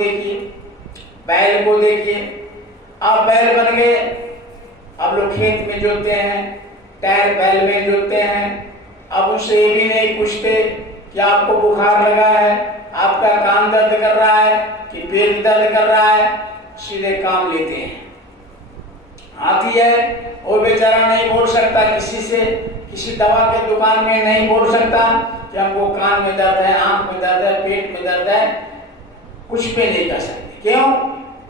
देखिए, बैल को देखिए। अब बैल बन गए, अब लोग खेत में जोतते हैं, टायर बैल में जोतते हैं। अब उससे ये भी नहीं पूछते कि आपको बुखार लगा है, आपका कान दर्द कर रहा है कि पेट दर्द कर रहा है, सीधे काम लेते हैं। हाथी है, वो बेचारा नहीं बोल सकता किसी से, किसी दवा के दुकान में नहीं बोल सकता कि हमको कान में दर्द है, आंख में दर्द है, पेट में दर्द है, कुछ भी नहीं कर सकते। क्यों?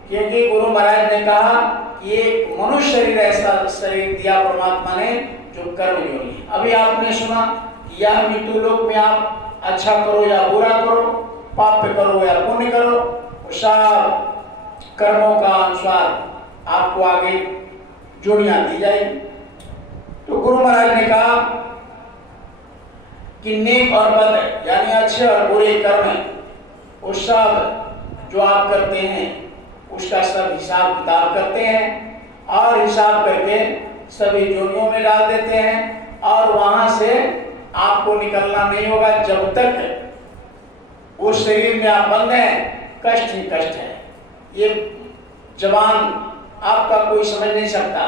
क्योंकि गुरु महाराज ने कहा कि एक मनुष्य शरीर ऐसा शरीर दिया परमात्मा ने जो कर्म योनि है। अभी आपने सुना कि यह मृत्यु लोक में आप अच्छा करो या बुरा करो, पाप करो या पुण्य करो, सब कर्मों का अनुसार आपको आगे जोड़ियां दी जाएगी। तो गुरु महाराज ने कहा कि नेक और बद यानी अच्छे और बुरे कर्म वो सब जो आप करते हैं उसका सब हिसाब किताब करते हैं और हिसाब करके सभी जोनियों में डाल देते हैं और वहां से आपको निकलना नहीं होगा जब तक उस शरीर में आप बंद हैं। कष्ट ही कष्ट है। ये जबान आपका कोई समझ नहीं सकता,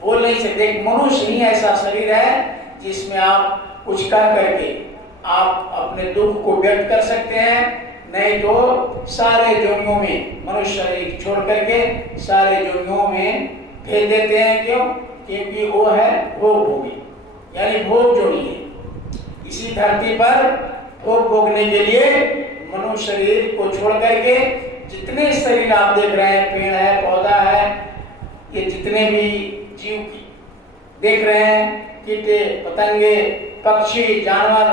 बोल नहीं सकते। एक मनुष्य ही ऐसा शरीर है जिसमें आप कुछ कह करके आप अपने दुख को व्यक्त कर सकते हैं, नहीं तो सारे जोनियों में मनुष्य शरीर छोड़ करके सारे जोनियों में भेज देते हैं। क्यों? क्योंकि वो है भोग भोगी, यानी भोग जोनी है। इसी धरती पर भोग भोगने के लिए मनुष्य शरीर को छोड़ करके जितने शरीर आप देख रहे हैं, पेड़ है, पौधा है, ये जितने भी जीव की देख रहे हैं, कीटे पतंगे, पक्षी, जानवर,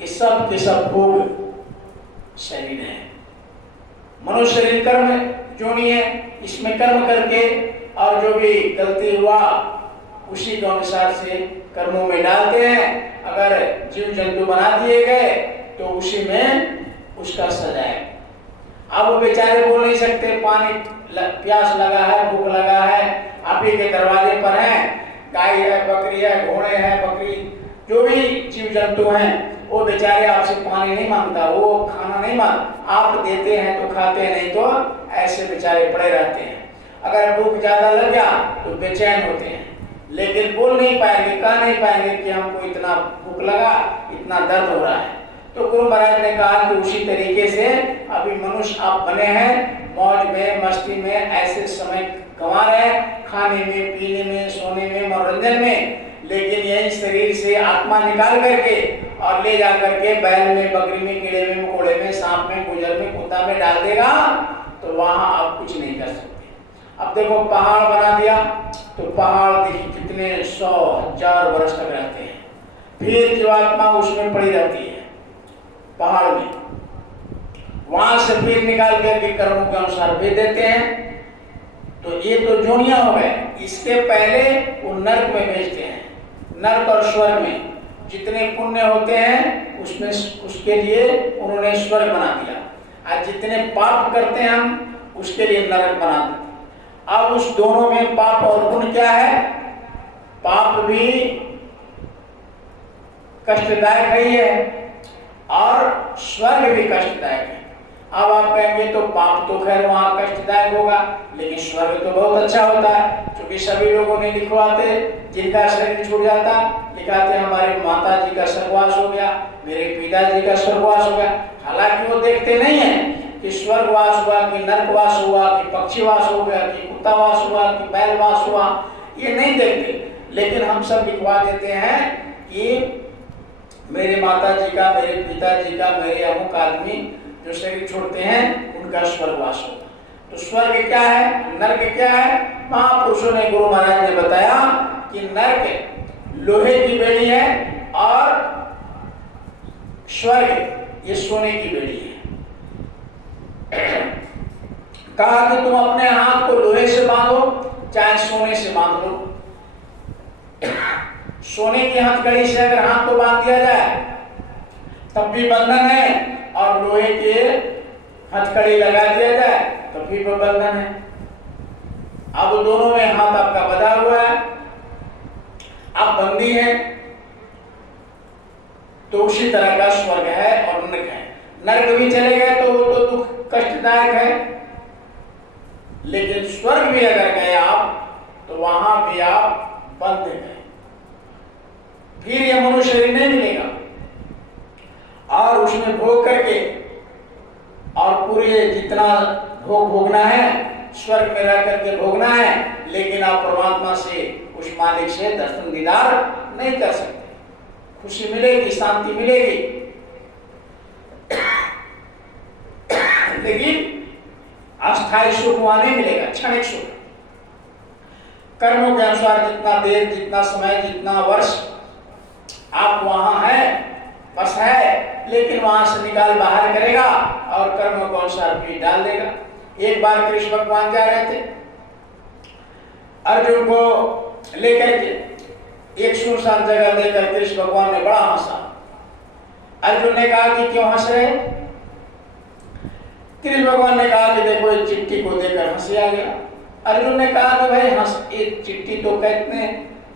ये सब के सब भोग शरीर है। मनुष्य शरीर कर्म जोनी है, इसमें कर्म करके और जो भी गलती हुआ उसी के अनुसार से कर्मों में डालते हैं। अगर जीव जंतु बना दिए गए तो उसी में उसका सजा है। अब वो बेचारे बोल नहीं सकते, पानी प्यास लगा है, भूख लगा है, आप ही के दरवाजे पर हैं, गाय है, बकरी है, घोड़े हैं, बकरी, जो भी जीव जंतु हैं वो बेचारे आपसे पानी नहीं मांगता, वो खाना नहीं मांग, आप देते हैं तो खाते हैं, नहीं तो ऐसे बेचारे पड़े रहते हैं। अगर भूख ज्यादा लग गया तो बेचैन होते हैं, लेकिन बोल नहीं पाएंगे, कह नहीं पाएंगे कि हमको इतना भूख लगा, इतना दर्द हो रहा है। तो गुरु महाराज ने कहा कि उसी तरीके से अभी मनुष्य आप बने हैं, मौज में, मस्ती में, ऐसे समय गंवा रहे हैं, खाने में, पीने में, सोने में, मनोरंजन में, लेकिन यही शरीर से आत्मा निकाल करके और ले जा करके बैल में, बकरी में, कीड़े में, मकोड़े में, सांप में, गुजर में, कुत्ता में डाल देगा तो वहां आप कुछ नहीं कर सकते। अब देखो पहाड़ बना दिया तो पहाड़ देखिए कितने 100,000 वर्ष तक रहते हैं, फिर जीवात्मा उसमें पड़ी रहती है पहाड़ में, वहां से फिर निकाल करके कर्मों के अनुसार भेज देते हैं। तो ये तो जोनियां हो गए। इसके पहले वो नर्क में भेजते हैं, नर्क और स्वर्ग में जितने पुण्य होते हैं उसमें उसके लिए उन्होंने स्वर्ग बना दिया, और जितने पाप करते हैं हम उसके लिए नरक बना देते। अब उस दोनों में पाप और पुण्य क्या है? पाप भी कष्टदायक ही है और स्वर्ग भी कष्टदायक है। अब आप कहेंगे तो पाप तो खैर वहां कष्टदायक होगा, लेकिन स्वर्ग तो बहुत अच्छा होता है, क्योंकि सभी लोगों ने लिखवाते, जिनका शरीर छूट जाता लिखाते हमारे माता जी का स्वर्गवास हो गया, मेरे पिताजी का स्वर्गवास हो गया। हालांकि वो देखते नहीं है कि स्वर्गवास हुआ कि नरकवास हुआ कि पक्षीवास हो गया कि कुत्तावास हुआ कि बैलवास हुआ, ये नहीं देखते, लेकिन हम सब लिखवा देते हैं कि मेरे माता जी का, मेरे पिताजी का, मेरे अमुक आदमी जो शरीर छोड़ते हैं उनका स्वर्गवास होगा। तो स्वर्ग क्या है, नर्क क्या है? महापुरुषों ने, गुरु महाराज ने बताया कि नर्क लोहे की बेड़ी है और स्वर्ग ये सोने की बेड़ी है। कहा कि तुम अपने हाथ को लोहे से बांधो चाहे सोने से बांध लो। सोने की हथकड़ी से अगर हाथ को बांध दिया जाए तब भी बंधन है, और लोहे के हथकड़ी लगा दिया जाए तो भी बंधन है। अब दोनों में हाथ आपका बंधा हुआ है, आप बंदी हैं, तो उसी तरह का स्वर्ग है और नरक है। नरक भी चले गए तो वो तो दुख कष्टदायक है। लेकिन स्वर्ग भी अगर गए आप तो वहां भी आप बंद हैं, फिर यह मनुष्य शरीर नहीं मिलेगा और उसमें भोग करके और पूरे जितना भोग भोगना है स्वर्ग में रह करके भोगना है, लेकिन आप परमात्मा से उस मालिक से दर्शन दीदार नहीं कर सकते। खुशी मिलेगी, शांति मिलेगी, लेकिन अस्थायी सुख वहां नहीं मिलेगा, क्षणिक सुख। कर्मों के अनुसार जितना देर, जितना समय, जितना वर्ष आप वहां हैं, बस है, लेकिन वहां से निकाल बाहर करेगा और कर्मों के अनुसार भी डाल देगा। एक बार कृष्ण भगवान जा रहे थे, अर्जुन को लेकर के एक सुनसान जगह लेकर कृष्ण भगवान ने बड़ा हंसा। अर्जुन ने कहा कि क्यों हंस रहे? कृष्ण भगवान ने कहा कि देखो इस चिट्ठी को देखकर हंसी आ गया। अर्जुन ने कहा कि भाई हंस, एक चिट्ठी तो कहते हैं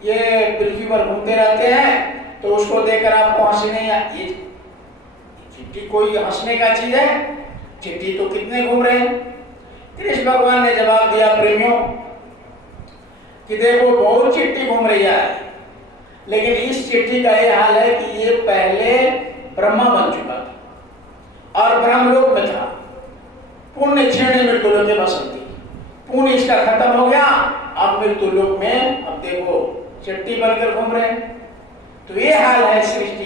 ये पृथ्वी पर घूमते रहते हैं, तो उसको देखकर आपको हंसी नहीं आती? ये चिट्ठी कोई हंसने का चीज है? चिट्ठी तो कितने घूम रहे हैं। कृष्ण भगवान ने जवाब दिया, प्रेमियों कि देखो बहुत चिट्ठी घूम रही है, लेकिन इस चिट्ठी का यह हाल है कि ये पहले ब्रह्मा बन चुका था और ब्रह्मलोक में था। पुण्य क्षीणे मृत्युलोक के बसंती, पुण्य इसका खत्म हो गया, अब मृत्युलोक में अब देखो चिट्ठी बनकर घूम रहे हैं। तो ये हाल है सृष्टि